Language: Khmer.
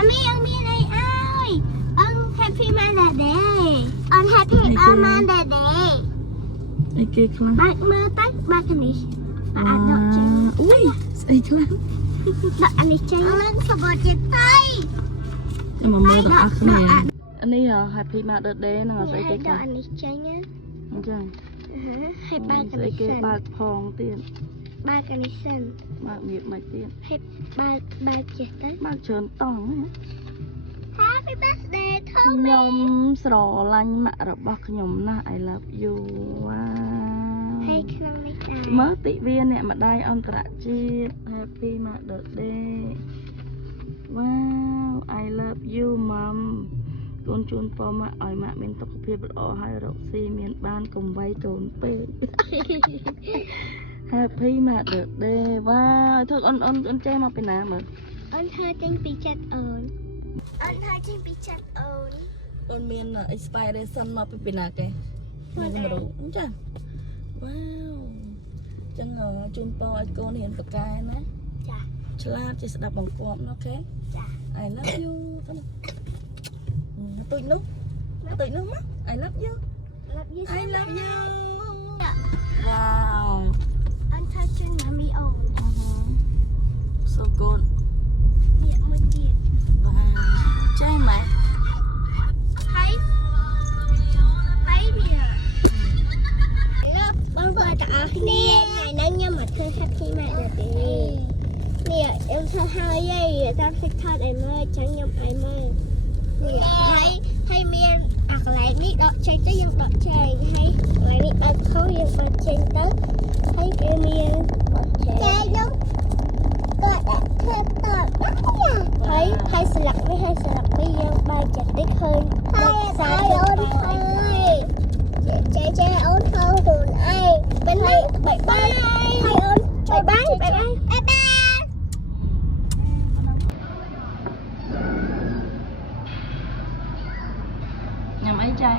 Mami ăn miếng này ai ăn happy Mother's Day ăn happy Mother's Day Ê kê khăn bác mơ tách bác cái này bác ăn đọt chân ui ê khăn đọt ăn đi chân ăn sờ bọt chân tay nhưng mà mơ đọt ăn nè anh ấy happy Mother's Day nó sẽ kê đọt khăn ăn đi chân nhá ok hay ba cái sẽ này kê sần ba phong tiền ba cái này sần ba miệng mày tiền hay ba chết đấy ba trơn tòng Happy birthday ធំ ខ្ញុំស្រឡាញ់ម៉ាក់របស់ខ្ញុំណាស់ I love you ហើយក្នុងនេះដែរ មើលទិវាអ្នកម្ដាយអន្តរជាតិ Happy Mother's Day Wow I love you mom កូនជូនពរម៉ាក់ឲ្យម៉ាក់មានសុខភាពល្អហើយរកស៊ីមានបានកុំវ័យកូនពេក Happy Mother's Day Wow ធ្វើអូនចេះមកពីណាមើល អូនធ្វើចេញពីចិត្តអូនអូនធ្វើចេញពីចិត្តអូន អូនមាន inspiration មកពីណាគេមកមរុអញ្ចឹង Wow ចឹងជូនពរឲ្យកូនរៀនប៉ាកែណា ចា ឆ្លាតចេះស្ដាប់បង្គាប់អូខេ ចា I love you ទៅនោះមក I love you love you I love you Wow អូនធ្វើចេញម៉ាមីអូន so good វាមួយទៀត Wow ចេះម៉េច ហើយវាបងប្អូនទាំងអស់គ្នាថ្ងៃនេះខ្ញុំមកធ្វើ Happy Mother's Day នេះខ្ញុំធ្វើហើយតាម TikTok ឲ្យមើលចឹងខ្ញុំឲ្យមើលនេះហើយមានអាកន្លែងនេះដកចេញទៅយើងដកចេញហើយកន្លែងនេះបើកខុសយើងបើកចេញទៅហើយវាមានចេញនោះក៏ដាក់ធ្វើតហើយស្លាកនេះយើងបែកចិត្តតិចឃើញហើយអូនហើយចេអូនធ្វើខ្លួនឯងពេលនេះបាយហើយអូនជួយបាយញ៉ាំអីចា